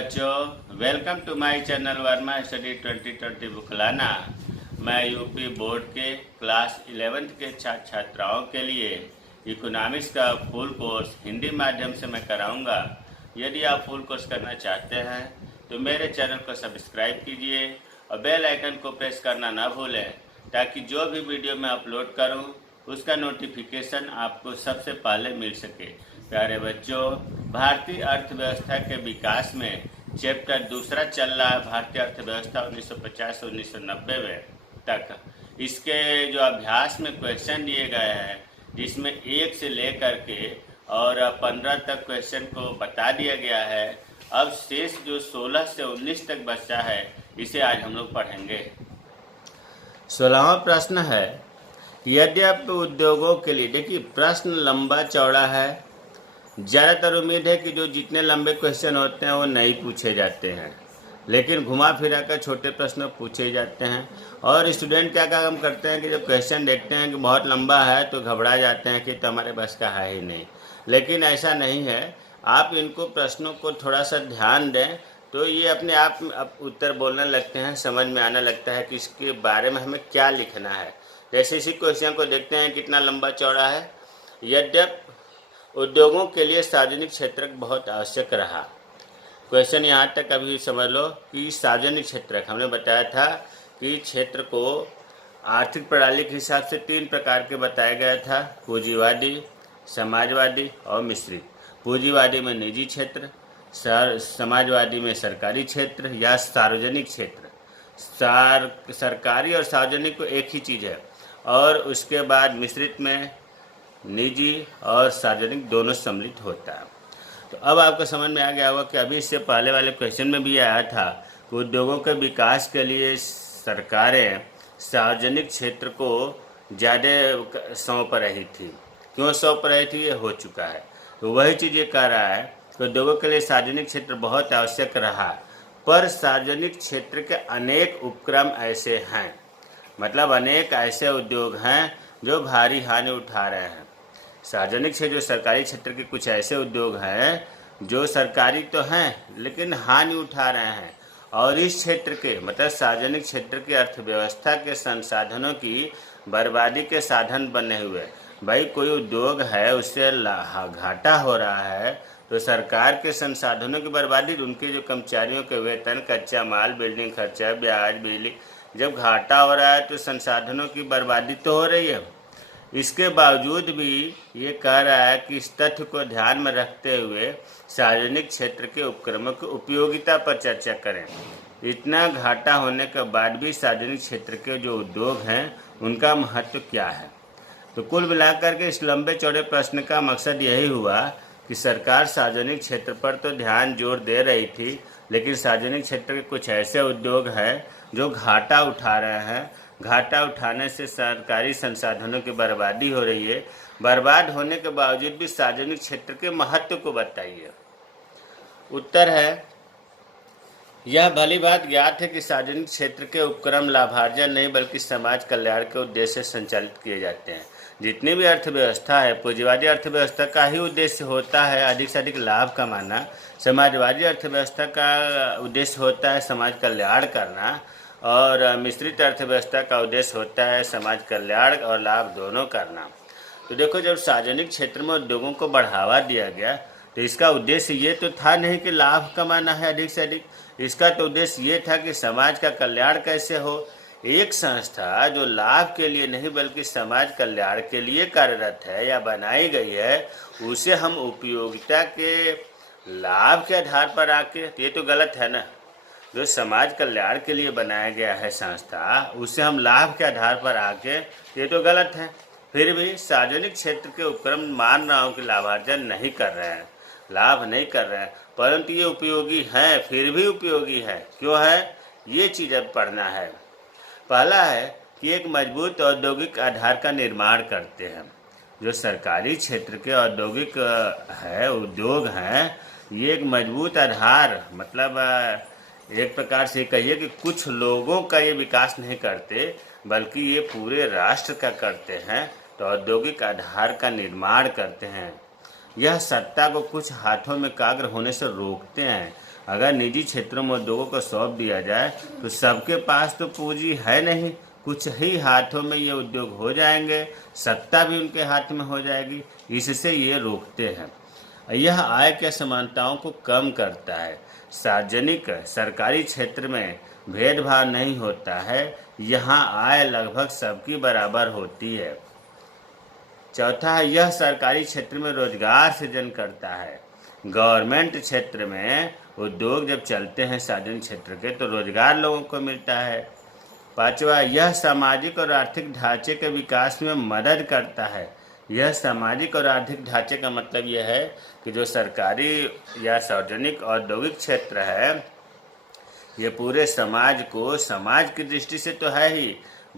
बच्चों, welcome to my channel Verma study 2020 बुकलाना। मैं यूपी बोर्ड के क्लास 11th के छात्र छात्राओं के लिए इकोनॉमिक्स का फुल कोर्स हिंदी माध्यम से मैं कराऊंगा। यदि आप फुल कोर्स करना चाहते हैं तो मेरे चैनल को सब्सक्राइब कीजिए और बेल आइकन को प्रेस करना ना भूलें, ताकि जो भी वीडियो मैं अपलोड करूं उसका नोटिफिकेशन आपको सबसे पहले मिल सके। प्यारे बच्चों, भारतीय अर्थव्यवस्था के विकास में चैप्टर दूसरा चल रहा है, भारतीय अर्थव्यवस्था 1950 से 1990 में तक। इसके जो अभ्यास में क्वेश्चन दिए गए हैं, जिसमें 1 से लेकर के और 15 तक क्वेश्चन को बता दिया गया है। अब शेष जो 16 से 19 तक बचा है, इसे आज हम लोग पढ़ेंगे। 16वां प्रश्न है, यद्यपि उद्योगों के लिए, देखिए प्रश्न लंबा चौड़ा है। ज़्यादातर उम्मीद है कि जो जितने लंबे क्वेश्चन होते हैं वो नहीं पूछे जाते हैं, लेकिन घुमा फिरा कर छोटे प्रश्न पूछे जाते हैं। और स्टूडेंट क्या काम करते हैं कि जब क्वेश्चन देखते हैं कि बहुत लंबा है तो घबरा जाते हैं कि तो हमारे बस का है ही नहीं। लेकिन ऐसा नहीं है, आप इनको प्रश्नों को थोड़ा सा ध्यान दें तो ये अपने आप उत्तर बोलने लगते हैं, समझ में आने लगता है कि इसके बारे में हमें क्या लिखना है। जैसे इसी क्वेश्चन को देखते हैं कितना लंबा चौड़ा है। यद्यपि उद्योगों के लिए सार्वजनिक क्षेत्र बहुत आवश्यक रहा। क्वेश्चन यहाँ तक अभी समझ लो कि सार्वजनिक क्षेत्र, हमने बताया था कि क्षेत्र को आर्थिक प्रणाली के हिसाब से 3 प्रकार के बताया गया था, पूंजीवादी, समाजवादी और मिश्रित। पूंजीवादी में निजी क्षेत्र, समाजवादी में सरकारी क्षेत्र या सार्वजनिक क्षेत्र। सरकारी और सार्वजनिक को एक ही चीज़ है। और उसके बाद मिश्रित में निजी और सार्वजनिक दोनों सम्मिलित होता है। तो अब आपको समझ में आ गया होगा कि अभी इससे पहले वाले क्वेश्चन में भी आया था कि उद्योगों के विकास के लिए सरकारें सार्वजनिक क्षेत्र को ज़्यादा सौंप रही थी। क्यों सौंप रही थी, ये हो चुका है। तो वही चीज़ ये कह रहा है कि उद्योगों के लिए सार्वजनिक क्षेत्र बहुत आवश्यक रहा, पर सार्वजनिक क्षेत्र के अनेक उपक्रम ऐसे हैं, मतलब अनेक ऐसे उद्योग हैं जो भारी हानि उठा रहे हैं। सार्वजनिक क्षेत्र जो सरकारी क्षेत्र के कुछ ऐसे उद्योग हैं जो सरकारी तो हैं लेकिन हानि उठा रहे हैं, और इस क्षेत्र के मतलब सार्वजनिक क्षेत्र की अर्थव्यवस्था के संसाधनों की बर्बादी के साधन बने हुए। भाई कोई उद्योग है, उससे घाटा हो रहा है तो सरकार के संसाधनों की बर्बादी, उनके जो कर्मचारियों के वेतन, कच्चा माल, बिल्डिंग खर्चा, ब्याज, बिजली, जब घाटा हो रहा है तो संसाधनों की बर्बादी तो हो रही है। इसके बावजूद भी ये कह रहा है कि इस तथ्य को ध्यान में रखते हुए सार्वजनिक क्षेत्र के उपक्रमों की उपयोगिता पर चर्चा करें। इतना घाटा होने के बाद भी सार्वजनिक क्षेत्र के जो उद्योग हैं उनका महत्व क्या है। तो कुल मिलाकर के इस लंबे चौड़े प्रश्न का मकसद यही हुआ कि सरकार सार्वजनिक क्षेत्र पर तो ध्यान जोर दे रही थी, लेकिन सार्वजनिक क्षेत्र के कुछ ऐसे उद्योग हैं जो घाटा उठा रहे हैं। घाटा उठाने से सरकारी संसाधनों की बर्बादी हो रही है। बर्बाद होने के बावजूद भी सार्वजनिक क्षेत्र के महत्व को बताइए। उत्तर है, यह भली बात ज्ञात है कि सार्वजनिक क्षेत्र के उपक्रम लाभार्जन नहीं बल्कि समाज कल्याण के उद्देश्य से संचालित किए जाते हैं। जितनी भी अर्थव्यवस्था है, पूंजीवादी अर्थव्यवस्था का ही उद्देश्य होता है अधिक से अधिक लाभ कमाना। समाजवादी अर्थव्यवस्था का उद्देश्य होता है समाज कल्याण करना, और मिश्रित अर्थव्यवस्था का उद्देश्य होता है समाज कल्याण और लाभ दोनों करना। तो देखो, जब सार्वजनिक क्षेत्र में उद्योगों को बढ़ावा दिया गया तो इसका उद्देश्य ये तो था नहीं कि लाभ कमाना है अधिक से अधिक। इसका तो उद्देश्य ये था कि समाज का कल्याण कैसे हो। एक संस्था जो लाभ के लिए नहीं बल्कि समाज कल्याण के लिए कार्यरत है या बनाई गई है, उसे हम उपयोगिता के लाभ के आधार पर आके, ये तो गलत है ना। जो समाज कल्याण के लिए बनाया गया है संस्था, उसे हम लाभ के आधार पर आके, ये तो गलत है। फिर भी सार्वजनिक क्षेत्र के उपक्रम मान रहा हूँ कि लाभार्जन नहीं कर रहे हैं, लाभ नहीं कर रहे हैं, परंतु ये उपयोगी हैं, फिर भी उपयोगी है। क्यों है, ये चीज़ अब पढ़ना है। पहला है कि एक मजबूत औद्योगिक आधार का निर्माण करते हैं। जो सरकारी क्षेत्र के औद्योगिक है, उद्योग हैं, ये एक मजबूत आधार, मतलब एक प्रकार से कहिए कि कुछ लोगों का ये विकास नहीं करते बल्कि ये पूरे राष्ट्र का करते हैं। तो औद्योगिक आधार का निर्माण करते हैं। यह सत्ता को कुछ हाथों में काग्र होने से रोकते हैं। अगर निजी क्षेत्रों में उद्योगों को सौंप दिया जाए तो सबके पास तो पूंजी है नहीं, कुछ ही हाथों में ये उद्योग हो जाएंगे, सत्ता भी उनके हाथ में हो जाएगी। इससे ये रोकते हैं। यह आय की असमानताओं को कम करता है। सार्वजनिक सरकारी क्षेत्र में भेदभाव नहीं होता है, यहाँ आय लगभग सबकी बराबर होती है। चौथा है, यह सरकारी क्षेत्र में रोजगार सृजन करता है। गवर्नमेंट क्षेत्र में उद्योग जब चलते हैं सार्वजनिक क्षेत्र के, तो रोजगार लोगों को मिलता है। पांचवा, यह सामाजिक और आर्थिक ढांचे के विकास में मदद करता है। यह सामाजिक और आर्थिक ढांचे का मतलब यह है कि जो सरकारी या सार्वजनिक औद्योगिक क्षेत्र है, ये पूरे समाज को, समाज की दृष्टि से तो है ही,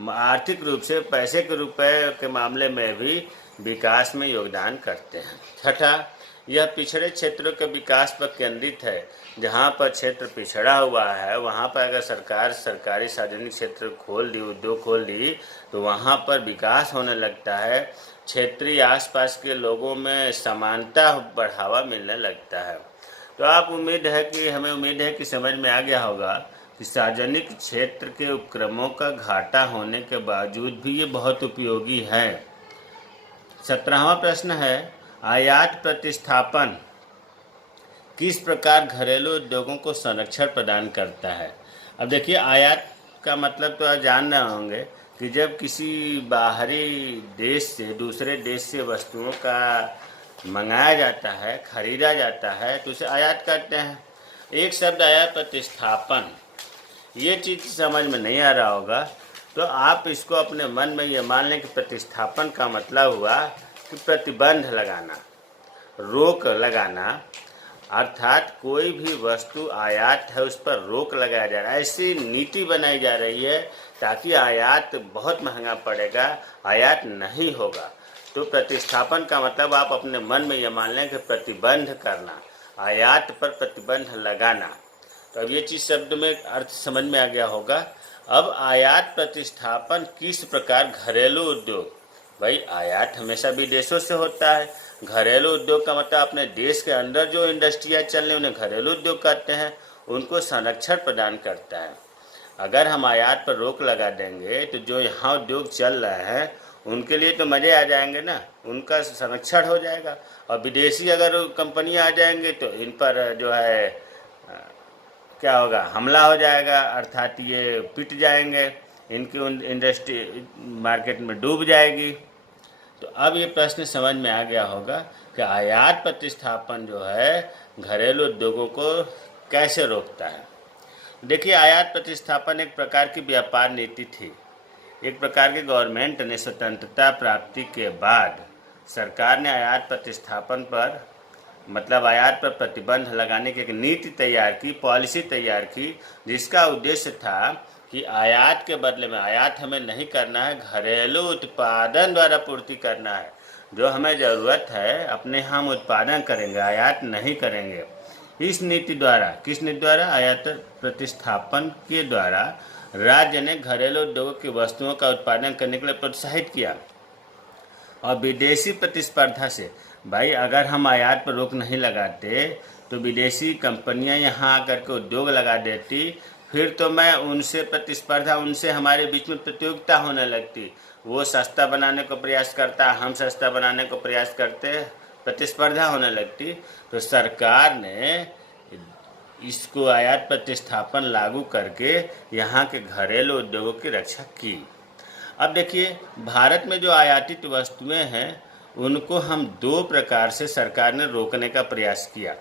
आर्थिक रूप से पैसे के रुपए के मामले में भी विकास में योगदान करते हैं। छठा, यह पिछड़े क्षेत्रों के विकास पर केंद्रित है। जहाँ पर क्षेत्र पिछड़ा हुआ है वहाँ पर अगर सरकार सरकारी सार्वजनिक क्षेत्र खोल दी, उद्योग खोल दी, तो वहाँ पर विकास होने लगता है। क्षेत्रीय आसपास के लोगों में समानता बढ़ावा मिलने लगता है। तो हमें उम्मीद है कि समझ में आ गया होगा कि सार्वजनिक क्षेत्र के उपक्रमों का घाटा होने के बावजूद भी ये बहुत उपयोगी है। 17वां प्रश्न है, आयात प्रतिस्थापन किस प्रकार घरेलू उद्योगों को संरक्षण प्रदान करता है। अब देखिए, आयात का मतलब तो आप जान रहे होंगे कि जब किसी बाहरी देश से, दूसरे देश से वस्तुओं का मंगाया जाता है, खरीदा जाता है, तो उसे आयात करते हैं। एक शब्द आया प्रतिस्थापन, ये चीज़ समझ में नहीं आ रहा होगा तो आप इसको अपने मन में ये मान लें कि प्रतिस्थापन का मतलब हुआ कि प्रतिबंध लगाना, रोक लगाना, अर्थात कोई भी वस्तु आयात है उस पर रोक लगाया जा रहा है। ऐसी नीति बनाई जा रही है ताकि आयात बहुत महंगा पड़ेगा, आयात नहीं होगा। तो प्रतिस्थापन का मतलब आप अपने मन में ये मान लें कि प्रतिबंध करना, आयात पर प्रतिबंध लगाना। तो अब ये चीज़ शब्द में अर्थ समझ में आ गया होगा। अब आयात प्रतिस्थापन किस प्रकार घरेलू उद्योग, भाई आयात हमेशा विदेशों से होता है, घरेलू उद्योग का मतलब अपने देश के अंदर जो इंडस्ट्रियाँ चल रही उन्हें घरेलू उद्योग कहते हैं, उनको संरक्षण प्रदान करता है। अगर हम आयात पर रोक लगा देंगे तो जो यहाँ उद्योग चल रहे हैं उनके लिए तो मज़े आ जाएंगे ना, उनका संरक्षण हो जाएगा। और विदेशी अगर कंपनियाँ आ जाएंगे तो इन पर जो है क्या होगा, हमला हो जाएगा, अर्थात ये पिट जाएंगे, इनकी इंडस्ट्री मार्केट में डूब जाएगी। तो अब ये प्रश्न समझ में आ गया होगा कि आयात प्रतिस्थापन जो है घरेलू उद्योगों को कैसे रोकता है। देखिए, आयात प्रतिस्थापन एक प्रकार की व्यापार नीति थी। एक प्रकार के गवर्नमेंट ने स्वतंत्रता प्राप्ति के बाद सरकार ने आयात प्रतिस्थापन पर, मतलब आयात पर प्रतिबंध लगाने की एक नीति तैयार की, पॉलिसी तैयार की, जिसका उद्देश्य था कि आयात के बदले में, आयात हमें नहीं करना है, घरेलू उत्पादन द्वारा पूर्ति करना है। जो हमें ज़रूरत है अपने हम उत्पादन करेंगे, आयात नहीं करेंगे। इस नीति द्वारा, किस नीति द्वारा, आयात प्रतिस्थापन के द्वारा राज्य ने घरेलू उद्योगों की वस्तुओं का उत्पादन करने के लिए प्रोत्साहित किया। और विदेशी प्रतिस्पर्धा से, भाई अगर हम आयात पर रोक नहीं लगाते तो विदेशी कंपनियां यहाँ आकर के उद्योग लगा देती, फिर तो मैं उनसे प्रतिस्पर्धा, उनसे हमारे बीच में प्रतियोगिता होने लगती। वो सस्ता बनाने को प्रयास करता, हम सस्ता बनाने को प्रयास करते, प्रतिस्पर्धा होने लगती। तो सरकार ने इसको आयात प्रतिस्थापन लागू करके यहाँ के घरेलू उद्योगों की रक्षा की। अब देखिए, भारत में जो आयातित वस्तुएं हैं उनको हम दो प्रकार से सरकार ने रोकने का प्रयास किया।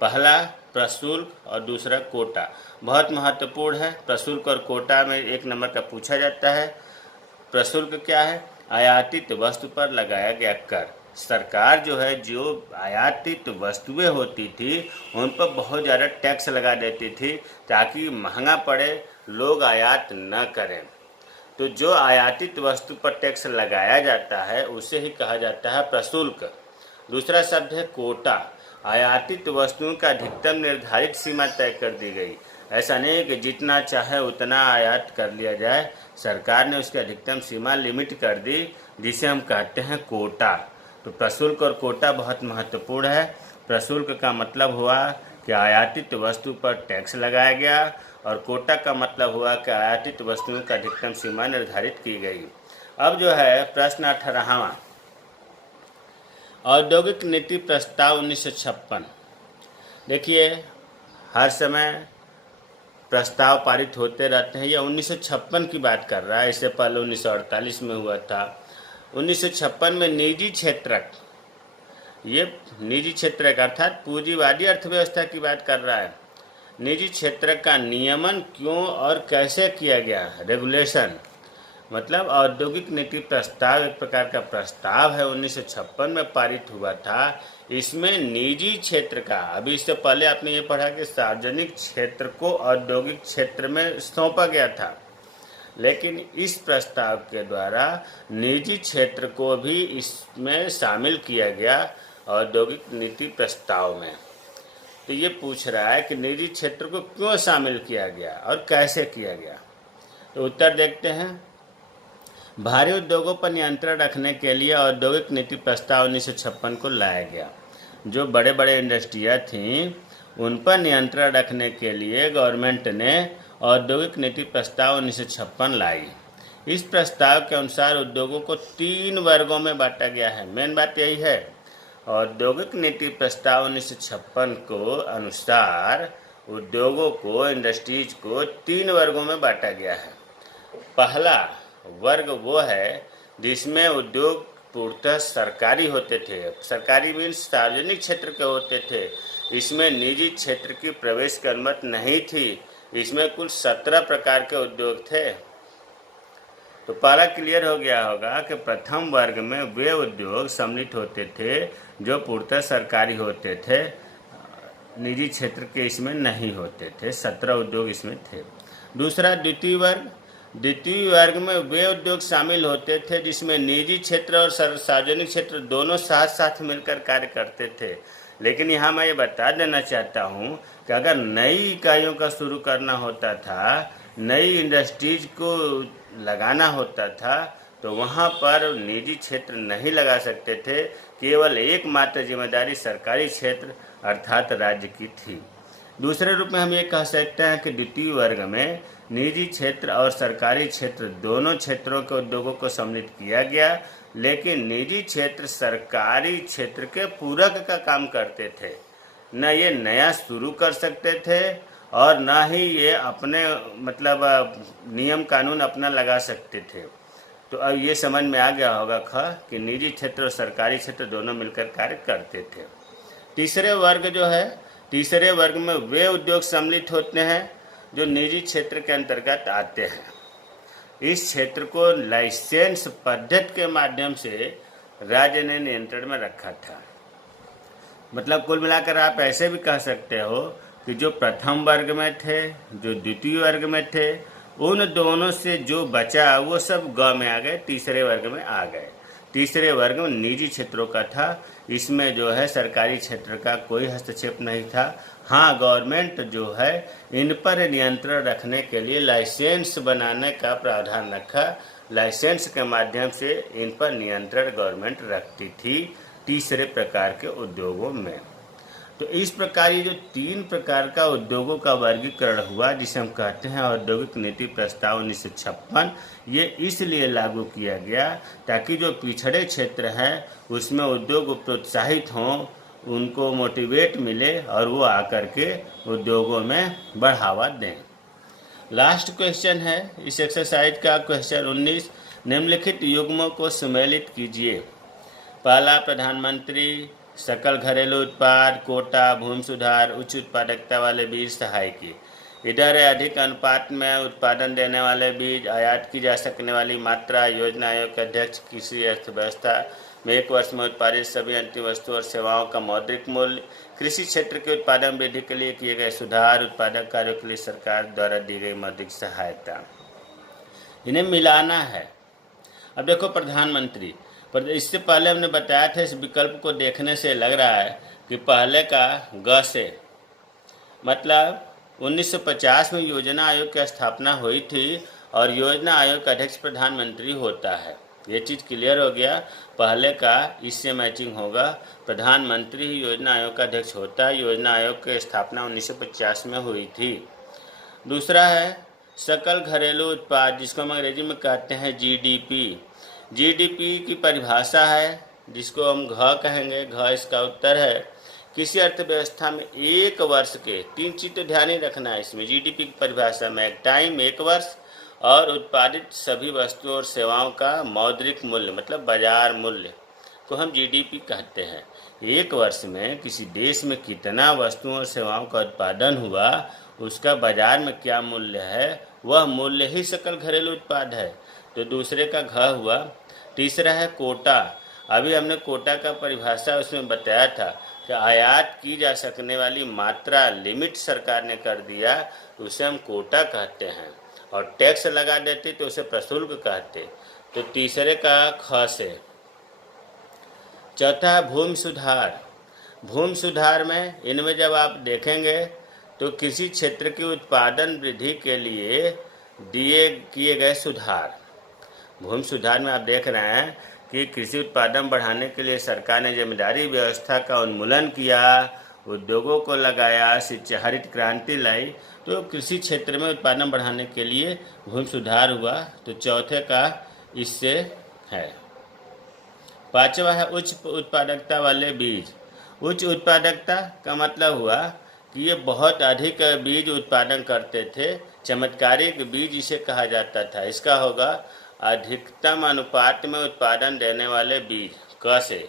पहला प्रशुल्क और दूसरा कोटा। बहुत महत्वपूर्ण है। प्रशुल्क और कोटा में एक नंबर का पूछा जाता है। प्रशुल्क क्या है? आयातित वस्तु पर लगाया गया कर। सरकार जो है, जो आयातित वस्तुएं होती थी उन पर बहुत ज़्यादा टैक्स लगा देती थी ताकि महंगा पड़े, लोग आयात न करें। तो जो आयातित वस्तु पर टैक्स लगाया जाता है उसे ही कहा जाता है प्रशुल्क। दूसरा शब्द है कोटा। आयातित वस्तुओं का अधिकतम निर्धारित सीमा तय कर दी गई। ऐसा नहीं कि जितना चाहे उतना आयात कर लिया जाए, सरकार ने उसकी अधिकतम सीमा लिमिट कर दी, जिसे हम कहते हैं कोटा। तो प्रशुल्क और कोटा बहुत महत्वपूर्ण है। प्रशुल्क का मतलब हुआ कि आयातित वस्तु पर टैक्स लगाया गया, और कोटा का मतलब हुआ कि आयातित वस्तुओं का अधिकतम सीमा निर्धारित की गई। अब जो है प्रश्न 18वां, औद्योगिक नीति प्रस्ताव 1956। देखिए हर समय प्रस्ताव पारित होते रहते हैं। यह 1956 की बात कर रहा है, इससे पहले 1948 में हुआ था। 1956 में निजी क्षेत्रक, ये निजी क्षेत्रक अर्थात पूंजीवादी अर्थव्यवस्था की बात कर रहा है। निजी क्षेत्र का नियमन क्यों और कैसे किया गया, रेगुलेशन, मतलब औद्योगिक नीति प्रस्ताव एक प्रकार का प्रस्ताव है, 1956 में पारित हुआ था। इसमें निजी क्षेत्र का, अभी इससे पहले आपने ये पढ़ा कि सार्वजनिक क्षेत्र को औद्योगिक क्षेत्र में सौंपा गया था, लेकिन इस प्रस्ताव के द्वारा निजी क्षेत्र को भी इसमें शामिल किया गया औद्योगिक नीति प्रस्ताव में। तो ये पूछ रहा है कि निजी क्षेत्र को क्यों शामिल किया गया और कैसे किया गया। तो उत्तर देखते हैं। भारी उद्योगों पर नियंत्रण रखने के लिए औद्योगिक नीति प्रस्ताव 1956 को लाया गया। जो बड़े बड़े इंडस्ट्रियाँ थीं उन पर नियंत्रण रखने के लिए गवर्नमेंट ने औद्योगिक नीति प्रस्ताव 1956 लाई। इस प्रस्ताव के अनुसार उद्योगों को 3 वर्गों में बांटा गया है। मेन बात यही है, औद्योगिक नीति प्रस्ताव 1956 को अनुसार उद्योगों को, इंडस्ट्रीज को 3 वर्गों में बांटा गया है। पहला वर्ग वो है जिसमें उद्योग पूर्णतः सरकारी होते थे। सरकारी मीन्स सार्वजनिक क्षेत्र के होते थे। इसमें निजी क्षेत्र की प्रवेश की अनुमति नहीं थी। इसमें कुल 17 प्रकार के उद्योग थे। तो पहला क्लियर हो गया होगा कि प्रथम वर्ग में वे उद्योग सम्मिलित होते थे जो पूर्णतः सरकारी होते थे, निजी क्षेत्र के इसमें नहीं होते थे। 17 उद्योग इसमें थे। दूसरा द्वितीय वर्ग, द्वितीय वर्ग में वे उद्योग शामिल होते थे जिसमें निजी क्षेत्र और सार्वजनिक क्षेत्र दोनों साथ साथ मिलकर कार्य करते थे। लेकिन यहाँ मैं ये बता देना चाहता हूँ कि अगर नई इकाइयों का शुरू करना होता था, नई इंडस्ट्रीज को लगाना होता था, तो वहाँ पर निजी क्षेत्र नहीं लगा सकते थे। केवल एकमात्र जिम्मेदारी सरकारी क्षेत्र अर्थात राज्य की थी। दूसरे रूप में हम ये कह सकते हैं कि द्वितीय वर्ग में निजी क्षेत्र और सरकारी क्षेत्र दोनों क्षेत्रों के उद्योगों को सम्मिलित किया गया, लेकिन निजी क्षेत्र सरकारी क्षेत्र के पूरक का काम करते थे। न ये नया शुरू कर सकते थे और न ही ये अपने मतलब नियम कानून अपना लगा सकते थे। तो अब ये समझ में आ गया होगा कि निजी क्षेत्र और सरकारी क्षेत्र दोनों मिलकर कार्य करते थे। तीसरे वर्ग जो है, तीसरे वर्ग में वे उद्योग सम्मिलित होते हैं जो निजी क्षेत्र के अंतर्गत आते हैं। इस क्षेत्र को लाइसेंस पद्धति के माध्यम से राज्य ने नियंत्रण में रखा था। मतलब कुल मिलाकर आप ऐसे भी कह सकते हो कि जो प्रथम वर्ग में थे, जो द्वितीय वर्ग में थे, उन दोनों से जो बचा वो सब ग में आ गए, तीसरे वर्ग में आ गए। तीसरे वर्ग में निजी क्षेत्रों का था। इसमें जो है सरकारी क्षेत्र का कोई हस्तक्षेप नहीं था। हाँ, गवर्नमेंट जो है इन पर नियंत्रण रखने के लिए लाइसेंस बनाने का प्रावधान रखा। लाइसेंस के माध्यम से इन पर नियंत्रण गवर्नमेंट रखती थी तीसरे प्रकार के उद्योगों में। तो इस प्रकार ये जो 3 प्रकार का उद्योगों का वर्गीकरण हुआ, जिसे हम कहते हैं औद्योगिक नीति प्रस्ताव 1956, ये इसलिए लागू किया गया ताकि जो पिछड़े क्षेत्र हैं उसमें उद्योग प्रोत्साहित हों, उनको मोटिवेट मिले और वो आकर के उद्योगों में बढ़ावा दें। लास्ट क्वेश्चन है इस एक्सरसाइज का, क्वेश्चन 19। निम्नलिखित युग्मों को सम्मिलित कीजिए। पहला, प्रधानमंत्री सकल घरेलू उत्पाद, कोटा, भूमि सुधार, उच्च उत्पादकता वाले बीज सहायकी। इधर है अधिक अनुपात में उत्पादन देने वाले बीज, आयात की जा सकने वाली मात्रा। योजना आयोग के अध्यक्ष, कृषि अर्थव्यवस्था में 1 वर्ष में उत्पादित सभी अंतिम वस्तु और सेवाओं का मौद्रिक मूल्य। कृषि क्षेत्र के उत्पादन वृद्धि के लिए किए गए सुधार, उत्पादक कार्यों के लिए सरकार द्वारा दी गई मौद्रिक सहायता। इन्हें मिलाना है। अब देखो प्रधानमंत्री, पर इससे पहले हमने बताया था, इस विकल्प को देखने से लग रहा है कि पहले का ग से मतलब 1950 में योजना आयोग की स्थापना हुई थी और योजना आयोग का अध्यक्ष प्रधानमंत्री होता है। ये चीज़ क्लियर हो गया। पहले का इससे मैचिंग होगा। प्रधानमंत्री ही योजना आयोग का अध्यक्ष होता है। योजना आयोग की स्थापना 1950 में हुई थी। दूसरा है सकल घरेलू उत्पाद, जिसको हम अंग्रेजी में कहते हैं जीडीपी। जीडीपी की परिभाषा है, जिसको हम घ कहेंगे। घ इसका उत्तर है किसी अर्थव्यवस्था में एक वर्ष के, तीन चीज तो ध्यान ही रखना है इसमें। जीडीपी की परिभाषा में एक टाइम, एक वर्ष, और उत्पादित सभी वस्तुओं और सेवाओं का मौद्रिक मूल्य मतलब बाजार मूल्य को हम जीडीपी कहते हैं। एक वर्ष में किसी देश में कितना वस्तुओं और सेवाओं का उत्पादन हुआ, उसका बाजार में क्या मूल्य है, वह मूल्य ही सकल घरेलू उत्पाद है। तो दूसरे का घ हुआ। तीसरा है कोटा। अभी हमने कोटा का परिभाषा उसमें बताया था कि आयात की जा सकने वाली मात्रा लिमिट सरकार ने कर दिया, तो उसे हम कोटा कहते हैं। और टैक्स लगा देते तो उसे प्रशुल्क कहते। तो तीसरे का ख से। चौथा है भूमि सुधार। भूमि सुधार में इनमें जब आप देखेंगे तो किसी क्षेत्र की उत्पादन वृद्धि के लिए किए गए सुधार। भूमि सुधार में आप देख रहे हैं कि कृषि उत्पादन बढ़ाने के लिए सरकार ने जमींदारी व्यवस्था का उन्मूलन किया, उद्योगों को लगाया, शिक्षा हरित क्रांति लाई। तो कृषि क्षेत्र में उत्पादन बढ़ाने के लिए भूमि सुधार हुआ। तो चौथे का इससे है। पांचवा है उच्च उत्पादकता वाले बीज। उच्च उत्पादकता का मतलब हुआ कि ये बहुत अधिक बीज उत्पादन करते थे। चमत्कारिक बीज इसे कहा जाता था। इसका होगा अधिकतम अनुपात में उत्पादन देने वाले बीज, क से।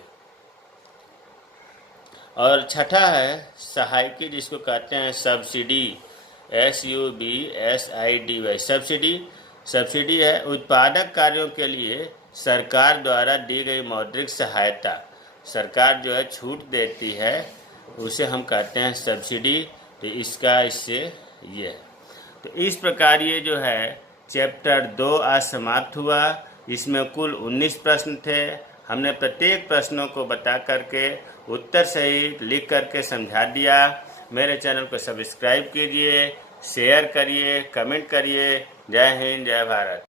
और छठा है सहायकी, जिसको कहते हैं सब्सिडी, SUBSIDY। सब्सिडी है उत्पादक कार्यों के लिए सरकार द्वारा दी गई मौद्रिक सहायता। सरकार जो है छूट देती है, उसे हम कहते हैं सब्सिडी। तो इसका इससे ये है। तो इस प्रकार ये जो है चैप्टर 2 आज समाप्त हुआ। इसमें कुल 19 प्रश्न थे। हमने प्रत्येक प्रश्नों को बता करके उत्तर सहित लिख करके समझा दिया। मेरे चैनल को सब्सक्राइब कीजिए, शेयर करिए, कमेंट करिए। जय हिंद, जय भारत।